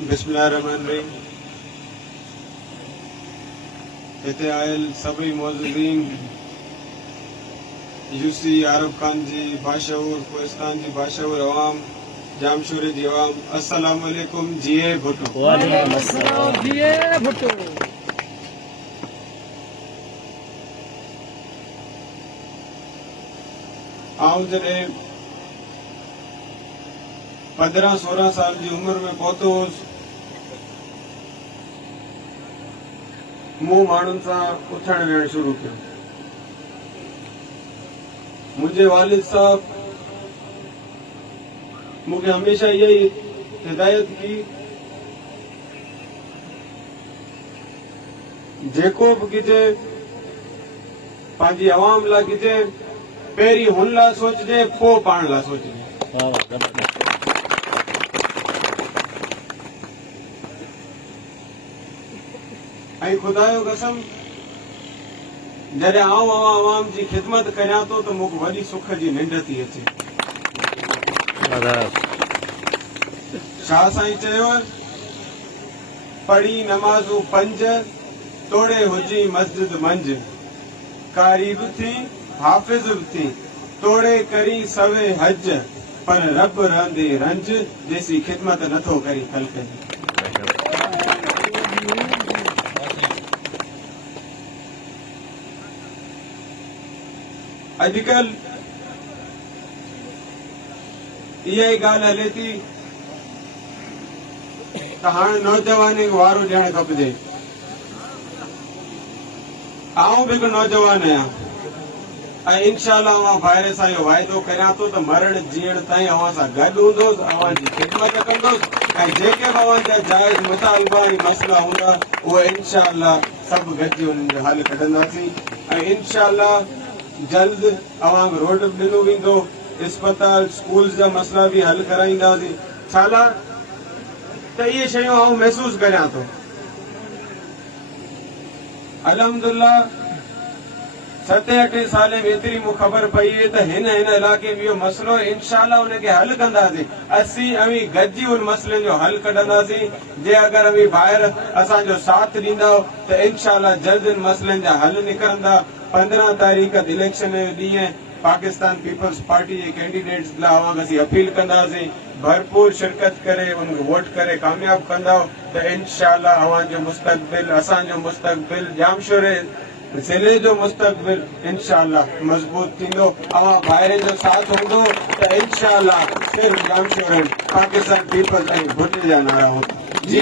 बिस्मिल्लाहिर्रहमानिर्रहीम। हिते आयल सभी मौजूदीन यूसी आरब खान जी बाशऊर कोहिस्तान जी बाशऊर अवाम जामशूरी जी अवाम अस्सलाम वालेकुम। जिए भुट्टो। वालेकुम अस्सलाम। जिए भुट्टो। आऊं जॾहिं 15-16 साल की उम्र में पहुतो हुउसि, मूं माण्हुनि सां उथण वेहण शुरू कियो। मुंहिंजे वालिद साहब मूंखे हमेशा इहा ई हिदायत की, जेको बि किथे पंहिंजी आवाम लाइ किथे पहिरीं हुन लाइ सोचजे, पोइ पाण लाइ सोचजे। ऐं ख़ुदा जो कसम, जॾहिं आऊं आवाम जी ख़िदमत करियां थो त मूंखे वॾी सुख जी निंड थी अचे। शाह साईं चयो, पढ़ी नमाज़ूं 5 तोड़े हुजी मस्जिद मंझि, कारी बि थी हाफ़िज़ बि थी तोड़े करी सवे हज, पर रब रहंदे रंज जेसी ख़िदमत नथो करी ख़ल्क़ जी। अॼुकल्ह इहा ई ॻाल्हि हले थी त हाणे नौजवानी वारो ॾियणु खपजे। आऊं बि हिकु नौजवान आहियां ऐं इंशाअल्लाह अवां ॿाहिरि सां इहो वाइदो करियां थो त मरण जीअण ताईं अवां सां गॾु हूंदुसि, अवां जी ख़िदमत कंदुसि ऐं जेके बि अवां जा जाइज़ मुतालबा ऐं मसइला हूंदा उहे इंशाअल्लाह सभु गॾिजी उन्हनि जो हल कढंदासीं। ऐं इंशाअल्लाह जल्द अवां रोड बि ॾिनो वेंदो, अस्पताल स्कूल जा मसइला बि हल कराईंदासीं। छाला त इहे शयूं आऊं महसूस करियां थो। अल्हम्दुलिल्लाह 7-8 साल में एतिरी मूं ख़बर पई त हिन इलाके में इहो मसइलो इंशाअल्लाह उनखे हल कंदासीं। असीं अवी गॾिजी उन मसइले जो हल कढंदासीं। जे अगरि अवी ॿाहिरि असांजो साथ ॾींदा त इंशाअल्लाह जल्द इन मसइलनि जा हल निकिरंदा। 15 तारीख़ इलेक्शन जो ॾींहुं पाकिस्तान पीपल्स पार्टी जे कैंडिडेट्स लाइ अवां असीं अपील कंदासीं, भरपूर शिरकत करे उनखे वोट करे कामयाब कंदा त इंशाअल्लाह अवां जो मुस्तक़बिल, असांजो मुस्तक़बिल, जामशूरे ज़िले जो मुस्तक़बिल इंशाअल्लाह मज़बूत थींदो। अवां ॿाहिरि जो साथ हूंदो त इंशाअल्लाह सिर्फ़ जामशूरे पाकिस्तान पीपल्स ऐं भुट जा नारा हूंदा। जी